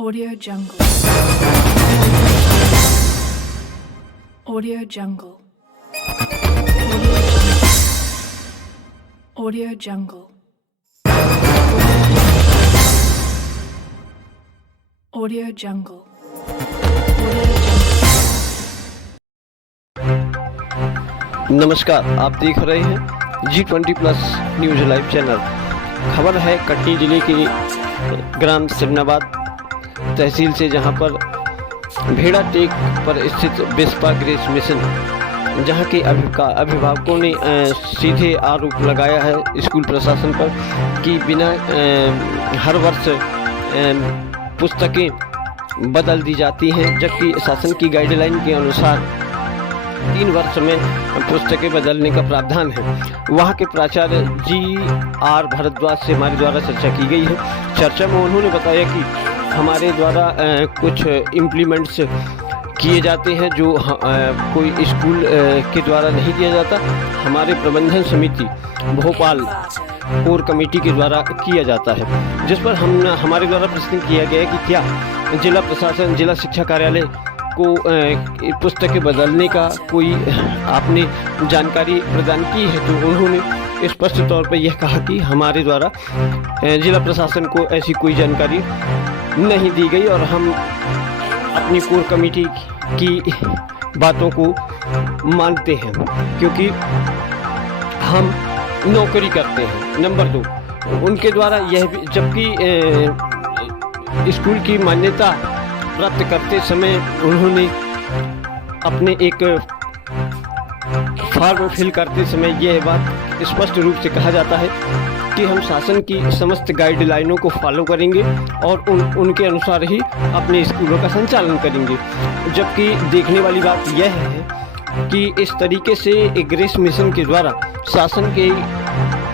Audio Jungle. Audio Jungle. Audio Jungle. Audio Jungle. नमस्कार, आप देख रहे हैं G20+ न्यूज लाइव चैनल। खबर है कटनी जिले के ग्राम सिमनाबाद तहसील से, जहां पर भेड़ा टेक पर स्थित बिस्पा ग्रेस मिशन, जहां के अभिभावकों ने सीधे आरोप लगाया है स्कूल प्रशासन पर कि बिना हर वर्ष पुस्तकें बदल दी जाती हैं, जबकि शासन की गाइडलाइन के अनुसार 3 वर्ष में पुस्तकें बदलने का प्रावधान है। वहाँ के प्राचार्य G.R. भारद्वाज से हमारे द्वारा चर्चा की गई है। चर्चा में उन्होंने बताया कि हमारे द्वारा कुछ इम्प्लीमेंट्स किए जाते हैं जो कोई स्कूल के द्वारा नहीं किया जाता, हमारे प्रबंधन समिति भोपाल कोर कमेटी के द्वारा किया जाता है। जिस पर हमारे द्वारा प्रश्न किया गया है कि क्या जिला प्रशासन, जिला शिक्षा कार्यालय को पुस्तकें बदलने का कोई आपने जानकारी प्रदान की है, तो उन्होंने स्पष्ट तौर पर यह कहा कि हमारे द्वारा जिला प्रशासन को ऐसी कोई जानकारी नहीं दी गई और हम अपनी कोर कमेटी की बातों को मानते हैं, क्योंकि हम नौकरी करते हैं। नंबर 2, उनके द्वारा यह भी, जबकि स्कूल की मान्यता प्राप्त करते समय उन्होंने अपने एक फॉर्म फिल करते समय यह बात स्पष्ट रूप से कहा जाता है कि हम शासन की समस्त गाइडलाइनों को फॉलो करेंगे और उनके अनुसार ही अपने स्कूलों का संचालन करेंगे। जबकि देखने वाली बात यह है कि इस तरीके से ग्रेस मिशन के द्वारा शासन के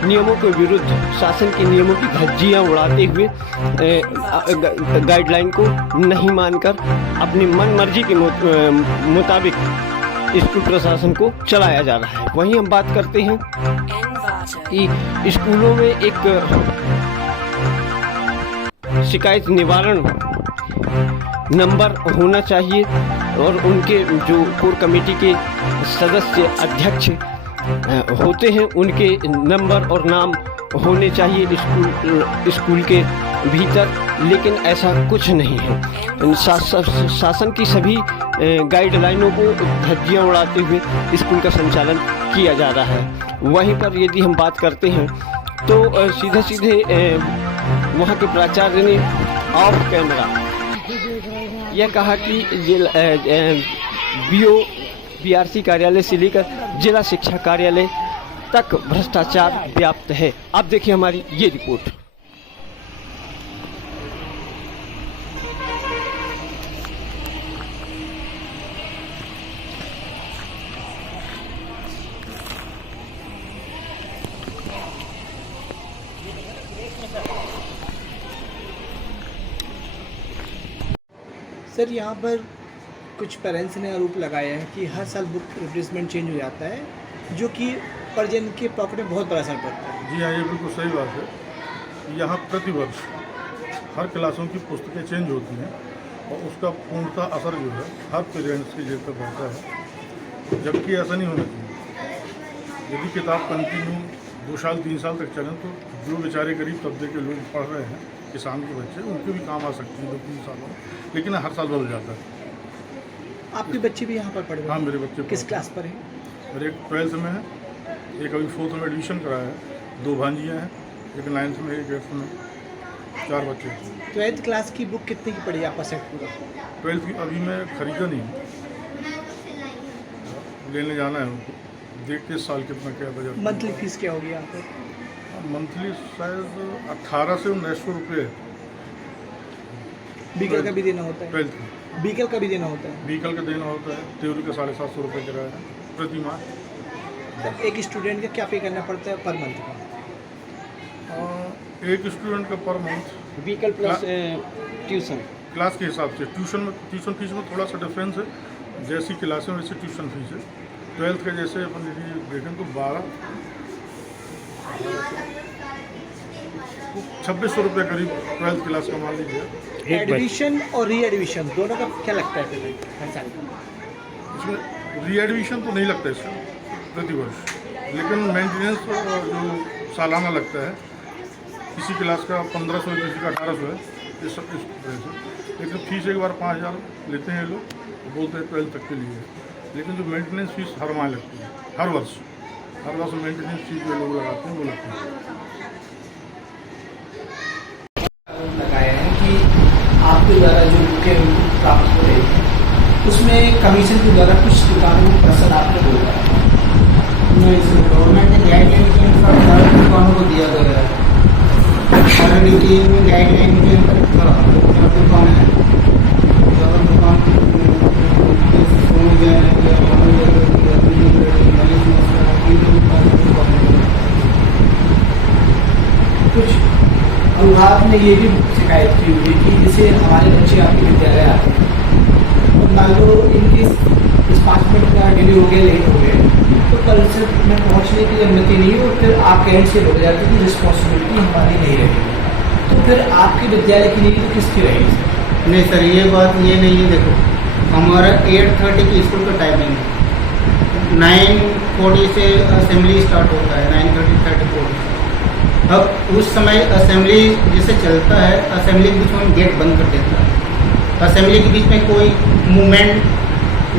नियमों के विरुद्ध, शासन के नियमों की धज्जियां उड़ाते हुए गाइडलाइन को नहीं मानकर अपनी मन मर्जी के मुताबिक स्कूल प्रशासन को चलाया जा रहा है। वहीं हम बात करते हैं कि स्कूलों में एक शिकायत निवारण नंबर होना चाहिए और उनके जो कोर कमेटी के सदस्य अध्यक्ष होते हैं उनके नंबर और नाम होने चाहिए स्कूल के भीतर, लेकिन ऐसा कुछ नहीं है। शासन की सभी गाइडलाइनों को धज्जियां उड़ाते हुए स्कूल का संचालन किया जा रहा है। वहीं पर यदि हम बात करते हैं तो सीधे वहाँ के प्राचार्य ने ऑफ कैमरा यह कहा कि BRC कार्यालय से लेकर जिला शिक्षा कार्यालय तक भ्रष्टाचार व्याप्त है। आप देखिए हमारी ये रिपोर्ट। सर, यहाँ पर कुछ पेरेंट्स ने आरोप लगाया है कि हर साल बुक रिप्लेसमेंट चेंज हो जाता है, जो कि पर्जन के पॉकेट में बहुत बड़ा असर पड़ता है। जी हाँ, ये बिल्कुल सही बात है। यहाँ प्रतिवर्ष हर क्लासों की पुस्तकें चेंज होती हैं और उसका पूर्णतः असर जो है हर पेरेंट्स की जेब पर पड़ता है, जबकि ऐसा नहीं होना चाहिए। यदि किताब कंटिन्यू 2 साल 3 साल तक चलें तो जो बेचारे गरीब तबके के लोग पढ़ रहे हैं, किसान के बच्चे, उनके भी काम आ सकती है 2-3 सालों में, लेकिन हर साल बदल जाता है। आपके बच्चे भी यहाँ पर पढ़ रहे हैं? हाँ, मेरे बच्चे किस क्लास पर हैं? मेरे एक 12th में है, एक अभी 4th में एडमिशन कराया है, 2 भांजियाँ हैं, एक 9th में, एक 8th में, 4 बच्चे। 12th क्लास की बुक कितने की पड़ी आपका सेट पूरा? 12th की अभी मैं खरीदा नहीं, लेने जाना है उनको, देख के इस साल कितना क्या बजट। मंथली फीस क्या होगी यहाँ पर? मंथली शायद 1800 से 1900 रुपये है। व्हीकल का भी देना होता है? 12th का व्हीकल का भी देना होता है? व्हीकल का देना होता है, थ्योरी का 750 रुपये किराया है प्रति माह। तो एक स्टूडेंट का क्या पे करना पड़ता है पर मंथ का? एक स्टूडेंट का per month vehicle plus tuition class के हिसाब से, ट्यूशन फीस में थोड़ा सा डिफरेंस है, जैसी क्लासें वैसे ट्यूशन फीस है। 12th का जैसे अपन यदि देखें तो 2600 रुपये करीब 12th क्लास का मान लीजिए। एडमिशन और री एडमिशन दोनों का क्या लगता है पेमेंट हर साल का? इसमें री एडमिशन तो नहीं लगता इसका प्रतिवर्ष, लेकिन मेंटेनेंस जो सालाना लगता है, किसी क्लास का 1500 है, किसी का 1800 है, ये सब इस तरह से। लेकिन फीस एक बार 5000 लेते हैं ये लोग, तो बोलते हैं 12th तक के लिए। लेकिन जो मेंटेनेंस फीस हर माह लगती है, हर वर्ष मेंटेनेंस फीस जो लोग लगाते हैं वो लगती है। लगाया है कि आपके द्वारा जो बुकें प्राप्त हो रही है उसमें कमीशन के द्वारा कुछ दुकानों को पर्सन आपने बोला है। गवर्नमेंट ने गाइडलाइन के अनुसार सारे दुकानों को दिया गया है। ऑलरेडी टीम में गाइडलाइन के अनुसार दुकान है, अगर दुकान कुछ अनुभाग ने ये भी शिकायत की हुई कि जैसे हमारे बच्चे आपके विद्यालय आते हैं और मान लो इनकी इस 5 मिनट का डिले हो गया, लेट हो गए, तो कल से में पहुँचने की अनुमति नहीं हो, फिर आप कैंसिल हो जाती है, रिस्पॉन्सिबिलिटी हमारी नहीं रहेगी। तो फिर आपके विद्यालय की नीति किसकी रहेगी? नहीं सर, ये बात ये नहीं है। देखो, हमारा 8:30 की स्कूल का टाइमिंग है, 9:40 से असेंबली स्टार्ट होता है, 9:30 अब उस समय असेंबली जैसे चलता है, असेंबली के बीच में गेट बंद कर देता है। असेंबली के बीच में कोई मूवमेंट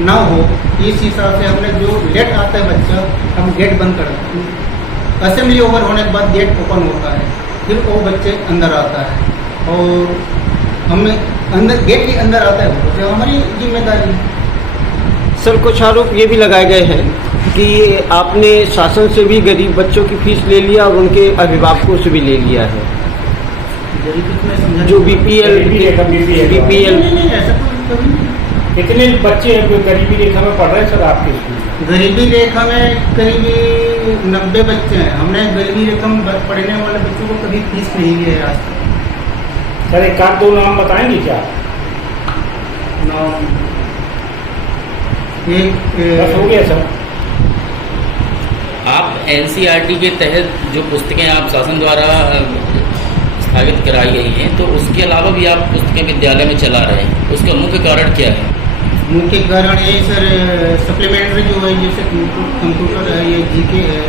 ना हो, इस हिसाब से हमने जो लेट आता है बच्चा, हम गेट बंद कर देते हैं। असेंबली ओवर होने के बाद गेट ओपन होता है, फिर वो बच्चे अंदर आता है और हमें अंदर गेट के अंदर आता है, तो हमारी जिम्मेदारी है। सर, कुछ आरोप ये भी लगाए गए हैं कि आपने शासन से भी गरीब बच्चों की फीस ले लिया और उनके अभिभावकों से भी ले लिया है, जो बीपीएल नहीं, ऐसा तो कभी नहीं। कितने बच्चे हैं जो गरीबी रेखा में पढ़ रहे हैं सर आपके स्कूल? गरीबी रेखा में करीबी 90 बच्चे हैं। हमने गरीबी रेखा में पढ़ने वाले बच्चों को कभी फीस नहीं ली है आज तक। सर, एक आध दो नाम बताएंगे क्या? नाम बस हो गया सर। आप एनसीईआरटी के तहत जो पुस्तकें आप शासन द्वारा स्थापित कराई गई हैं, तो उसके अलावा भी आप पुस्तकें विद्यालय में चला रहे हैं, उसका मुख्य कारण क्या है? मुख्य कारण ये सर, सप्लीमेंट्री जो है, जैसे कंप्यूटर है या जीके है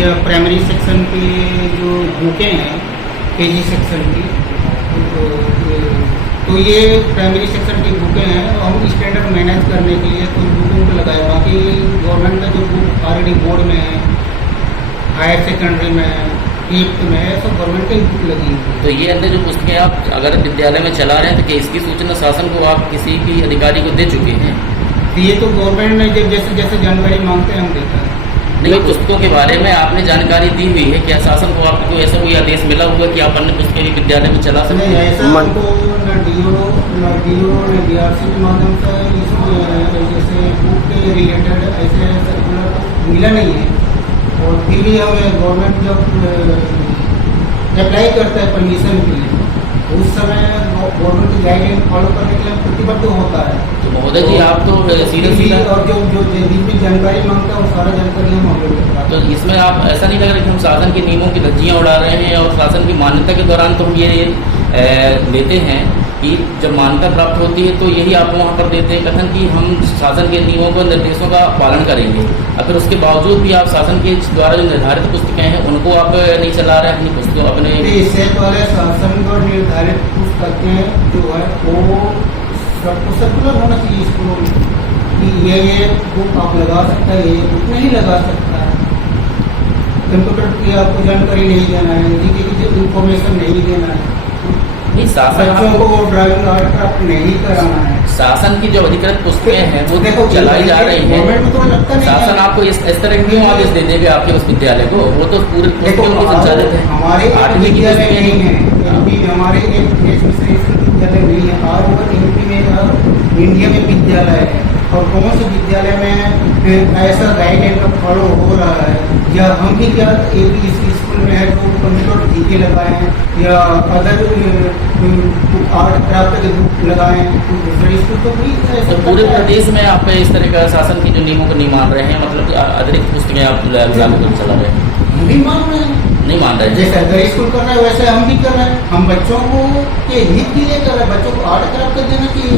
या प्राइमरी सेक्शन की जो बुकें हैं केजी सेक्शन की, तो ये प्राइमरी सेक्शन की बुकें हैं। हम स्टैंडर्ड मैनेज करने के लिए कुछ बुकों को लगाए। बाकी गवर्नमेंट का जो बुक ऑलरेडी बोर्ड में है, हायर सेकेंडरी में है, 8th में है, सब गवर्नमेंट की बुक लगी हुई है। तो ये अंदर जो पुस्तकें आप अगर विद्यालय में चला रहे हैं, तो क्या इसकी सूचना शासन को आप किसी भी अधिकारी को दे चुके हैं? ये तो गवर्नमेंट ने जब जैसे जैसे जानकारी मांगते हैं हम देता है। नहीं, पुस्तकों के बारे में आपने जानकारी दी हुई है, क्या शासन को आपको ऐसा कोई आदेश मिला हुआ कि आप अन्य पुस्तकें भी विद्यालय में चला सकते नहीं, हैं? ऐसा हमको न DO न DRC के माध्यम से इसमें जैसे बुक के रिलेटेड ऐसे सर्कुलर मिला नहीं है। और फिर भी हमें गवर्नमेंट जब अप्लाई करता है परमिशन के लिए, उस समय गवर्नमेंट की गाइडलाइन फॉलो करने के लिए प्रतिबद्ध होता है। तो महोदय जी, आप तो सीधा और जो भी जानकारी मांगता है वो सारा जानकारी हम अपलोड करते हैं। तो इसमें आप ऐसा नहीं लग रहा कि हम शासन के नियमों की धज्जियाँ उड़ा रहे हैं, और शासन की मान्यता के दौरान तो हम ये लेते हैं कि जब मान्यता प्राप्त होती है तो यही आप वहाँ पर देते हैं कथन कि हम शासन के नियमों को, निर्देशों का पालन करेंगे, अगर उसके बावजूद भी आप शासन के द्वारा जो निर्धारित पुस्तकें हैं उनको आप नहीं चला रहे हैं अपनी पुस्तकों अपने? इससे पहले शासन को निर्धारित पुस्तकें जो है वो सबको सर्कुलर होना चाहिए स्कूलों में कि ये बुक आप लगा सकता है, ये बुक नहीं लगा सकता है। कंप्यूटर की आपको जानकारी नहीं देना है, जीके की इंफॉर्मेशन नहीं देना है, नहीं, शासन बच्चों को ड्राइविंग लाइसेंस नहीं कराना है। शासन की जो अधिकृत पुस्तकें हैं वो देखो चलाई जा रही हैं। गवर्नमेंट को तो लगता नहीं शासन है। आपको इस तरह क्यों आदेश दे देगा आपके उस विद्यालय को? वो तो पूरे देखो, पुस्तकों की संचालित है। हमारे एक 8वीं की विद्यालय पुस्तकें नहीं है, एमपी में हमारे एक विद्यालय नहीं है, और वो एमपी में इंडिया में विद्यालय है। और कौन से विद्यालय में ऐसा गाइडलाइन का फॉलो हो रहा है, या हम भी क्या एक इस स्कूल में है तो कंप्यूटर जीके लगाए हैं या अदर आर्ट क्राफ्ट के बुक लगाए हैं, तो दूसरे स्कूल तो भी ऐसा तो पूरे करता है। प्रदेश में आप इस तरह का शासन के जो नियमों को नहीं मान रहे हैं, मतलब अतिरिक्त पुस्तकें आप लागू कर चला रहे हैं? हम भी मान रहे हैं। नहीं मान रहे जैसे अगर स्कूल कर रहा है वैसे हम भी कर रहे हैं। हम बच्चों को के हित के लिए कर रहे हैं। बच्चों को आर्ट क्राफ्ट कर देना चाहिए,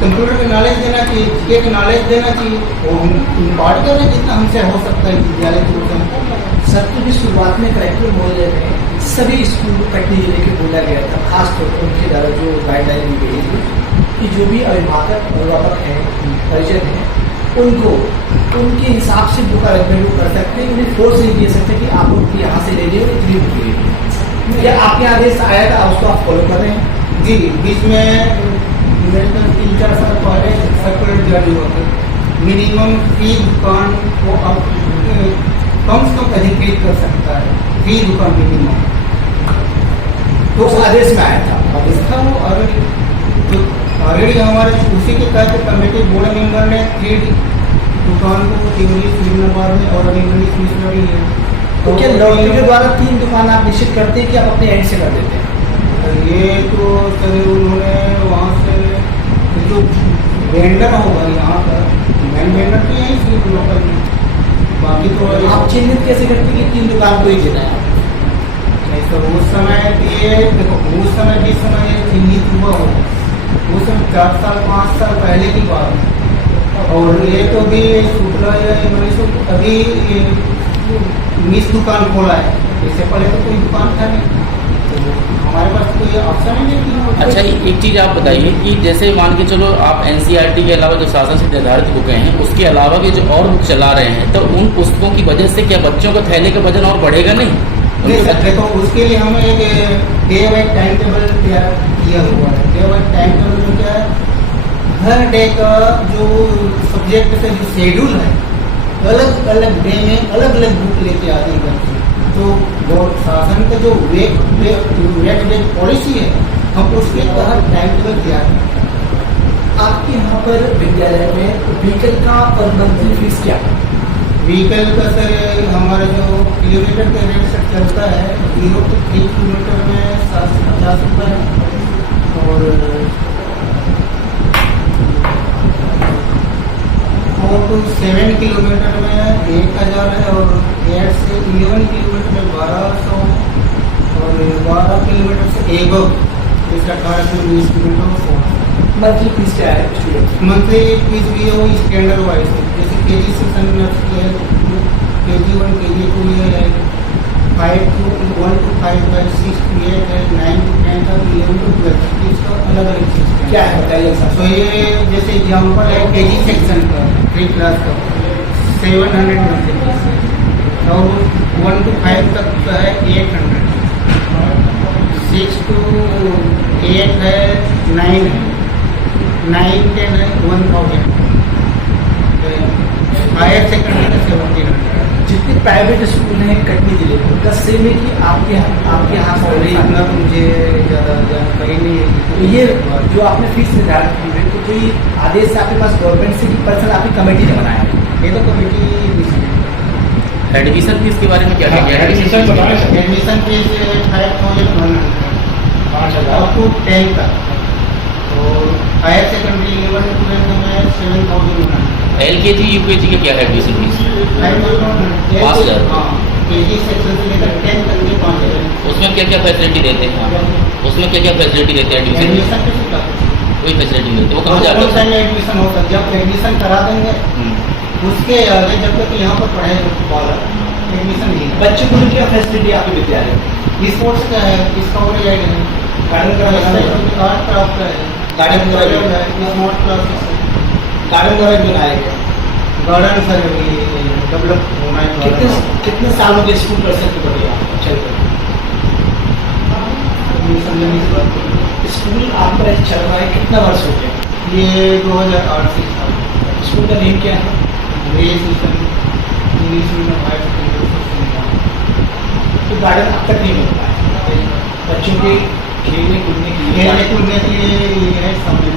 कंप्यूटर का नॉलेज देना चाहिए, जीके का नॉलेज देना चाहिए, वो हम इम्पार्ट कर रहे हैं जितना हमसे हो सकता है विद्यालय के रूप में। सर तो भी शुरुआत में कलेक्टर महोदय में सभी स्कूल को कटनी जिले के बोला गया था, खासतौर पर उनके द्वारा जो गाइडलाइन दी गई थी कि जो भी अभिभावक अभिभावक हैं, परिजन हैं, उनको उनके हिसाब से बुक अरेंजमेंट कर सकते हैं, उन्हें फोर्स नहीं दे सकते कि आप उनकी यहाँ से ले लीजिए इतनी बुक ले लीजिए। क्या आपके आदेश आया था, उसको आप फॉलो कर रहे हैं? जी, बीच में मेरे को 3-4 साल पहले सर्कुलर जारी हुआ था, मिनिमम फी दुकान को अब कम से कम अधिकृत कर सकता है, फी दुकान मिनिमम। तो उस आदेश में आया था आदेश था वो ऑलरेडी हमारे उसी के तहत कमेटी बोर्ड मेंबर ने 3 दुकान को इंग्लिश मीडियम में और अभी इंग्लिश मिशनरी है। तो क्या लॉटरी के द्वारा 3 दुकान आप निश्चित करते हैं कि आप अपने एंड से कर देते हैं? ये तो सर उन्होंने वहाँ से जो वेंडर होगा यहाँ का मेन वेंडर तो यहीं से लोकल में, बाकी तो आप चिन्हित कैसे करते हैं कि 3 दुकान को ही देना है? नहीं सर, उस समय ये देखो, उस समय जिस समय ये चिन्हित हुआ हो उस समय 4 साल 5 साल पहले की बात है। और ये तो भी शुक्ला या अभी मिस दुकान खोला है, इससे पहले तो कोई दुकान था नहीं, तो हमारे पास कोई ऑप्शन ही नहीं थी। अच्छा, एक चीज़ आप बताइए कि जैसे मान के चलो आप एनसीईआरटी के अलावा जो शासन से निर्धारित बुकें हैं उसके अलावा के जो और बुक चला रहे हैं, तो उन पुस्तकों की वजह से क्या बच्चों का थैले का वजन और बढ़ेगा नहीं? नहीं सर, देखो उसके लिए हमें एक डे वाइज टाइम टेबल तैयार किया हुआ है। डे वाइज टाइम टेबल में क्या है, हर डे का जो सब्जेक्ट से जो शेड्यूल है, अलग अलग डे में अलग अलग बुक लेके आते हैं बच्चे। तो वो शासन का जो वेट पॉलिसी है, हम उसके तहत टाइम टेबल तैयार करते हैं। आपके यहाँ पर विद्यालय में व्हीकल का और मंथली फीस क्या है? व्हीकल का सर हमारा जो किलोमीटर के रेट से चलता है 0 to 3 किलोमीटर में 750 रुपये है, और 4 to 7 किलोमीटर में 1000 है, और 8 से 11 किलोमीटर में 1200, और 12 किलोमीटर से एबव जैसे 18 से 20 किलोमीटर। मंथली फीस क्या है स्टूडेंट? मंथली फीस भी है वो स्टैंडर्ड वाइज है, जैसे KG सेक्शन में है KG1 KG2 है 1 to 5 है 6 to 8 है 9 to 10 है 11 to 12, इसका अलग अलग चीज़ क्या है बताइए सर। तो ये जैसे एग्जाम्पल है KG सेक्शन का 3 क्लास का 700 मंथली फीस है, और 1 to 5 तक का है 800, 6 to 8 है 9 है, 9-10 है 1000, हायर सेकेंडरी का 1700। जितने प्राइवेट स्कूल हैं कटनी जिले में उनका सेम है कि आपके यहाँ और इतना तो मुझे ज़्यादा जानकारी नहीं है। तो ये जो आपने फीस निर्धारित की है, तो कोई आदेश आपके पास गवर्नमेंट से कि पर्सनल आपकी कमेटी ने बनाया है? ये तो कमेटी एडमिशन फीस के बारे में क्या क्या है? एडमिशन बताएं sir. Admission fees 5100 up to 10 तक, और हायर सेकेंडरी 11 to 12 में 7000। LKG UKG का क्या है एडमिशन फीस? 5000। हाँ, KG सेक्शन से लेकर 10 तक के 5000। उसमें क्या क्या फैसिलिटी देते हैं आप? उसमें क्या क्या फैसिलिटी देते हैं एडमिशन? एडमिशन किसी का कोई फैसिलिटी नहीं देते, वो कहाँ जाता है? एडमिशन होता है, जब एडमिशन करा देंगे उसके आगे जब तक यहाँ पर पढ़ाई बालक एडमिशन नहीं है। बच्चों को क्या फैसिलिटी आपके विद्यालय में? स्पोर्ट्स का है, डिस्कवरी राइड है, गार्डन का आर्ट क्राफ्ट का है, गार्डन का है, स्मार्ट क्लासेस है। गार्डन का भी बनाया गया। गार्डन सर अभी डेवलप होना है। कितने सालों के स्कूल परिषद की बढ़िया चल रही स्कूल आपका चल रहा है, कितना वर्ष हो गया? ये 2008 से स्कूल का नेम क्या है? इंग्लिश मीडियम हायर तो गार्डन अब तक नहीं मिल पाया बच्चों के खेलने कूदने के लिए। ये है सामने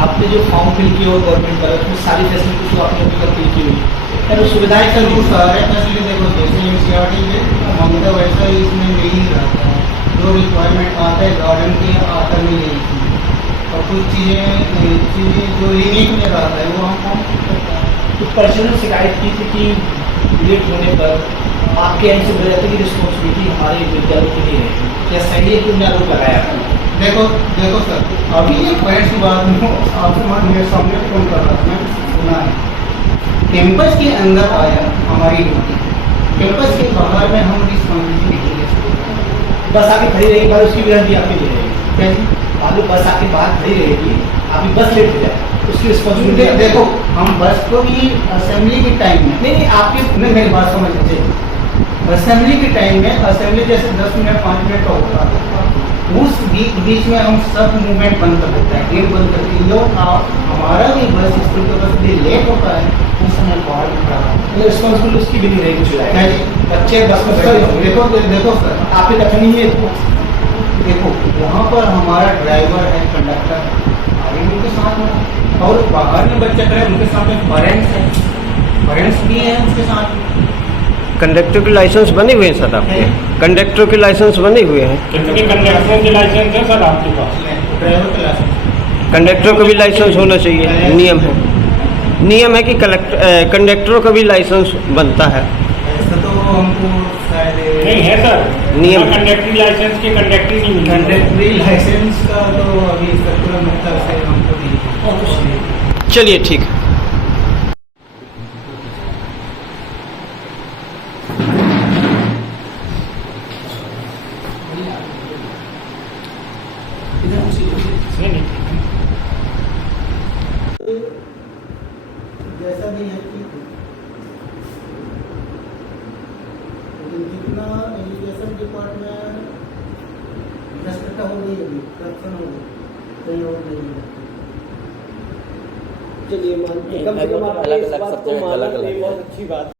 आपने जो फॉर्म फिल किया हो गवर्नमेंट का, उसमें सारी फैसिलिटी तो आपने अभी तक फिल की हुई है, तो सुविधाएं सर कर वो सारे फैसिलिटी देखो, जैसे एनसीईआरटी में मांगता वैसा ही इसमें नहीं रहता है। जो रिक्वायरमेंट आता है गार्डन के आता नहीं है इसमें, और कुछ चीज़ें जो लिमिट में रहता है वो हम करता है। कुछ परिजनों ने शिकायत की थी कि लेट होने पर आपके एंड से बोला जाता है कि रिस्पॉन्सिबिलिटी हमारे विद्यालय के लिए है, क्या सही है कि उन्हें आरोप लगाया आपने? देखो सर, अभी ये पेरेंट्स की बात आपसे मेरे सामने फोन कर रहा था, मैंने सुना है। कैंपस के अंदर आया हमारी ड्यूटी, कैंपस के बाहर में हम रिस्पॉन्सिबिलिटी नहीं ले सकते। बस आके खड़ी रहेगी, बाद उसकी गारंटी आपके लिए रहेगी। कैसे? मालूम बस आके बाहर खड़ी रहेगी, आपकी बस लेट हो जाए, उसकी रिस्पॉन्सिबिलिटी देखो, हम बस को भी असेंबली के टाइम में नहीं आपके नहीं, मेरी बात समझ लीजिए। असेंबली के टाइम में असेंबली जैसे 10 मिनट 5 मिनट का होता है, उस बीच में हम सब मूवमेंट बंद कर देते हैं, गेट बंद कर देते हैं। हमारा भी बस स्कूल का बस भी लेट होता है, उस समय बाहर खड़ा है, रिस्पॉन्सिबिलिटी उसकी भी नहीं रहेगी चलाएगा। बच्चे बस में बैठे होंगे। देखो सर, आपके कथन नहीं है, देखो वहाँ पर हमारा ड्राइवर है, कंडक्टर है, आगे भी उनके साथ में, और बाहर में बच्चे खड़े उनके साथ में पेरेंट्स हैं, पेरेंट्स भी हैं उसके साथ। कंडक्टर के लाइसेंस बने हुए हैं सर आपके? कंडक्टर के लाइसेंस बने हुए हैं? कितने कंडक्टर के लाइसेंस है सर आपके पास? ड्राइवर के लाइसेंस, कंडक्टर का भी लाइसेंस होना चाहिए, नियम है कि कंडक्टरों का भी लाइसेंस बनता है। ऐसा तो हमको शायद नहीं है सर, नियम। कंडक्टरी लाइसेंस के कंडक्टरी नहीं मिलता। कंडक्टरी लाइसेंस का तो अभी सर्कुलर मेथड से हमको नहीं। चलिए ठीक है। जैसा भी है ठीक है, लेकिन जितना एजुकेशन डिपार्टमेंट भ्रष्टाचार हो गई, अभी करप्शन हो गई, कहीं और नहीं है। चलिए कम से कम आपने इस बात को माना, ये बहुत अच्छी बात।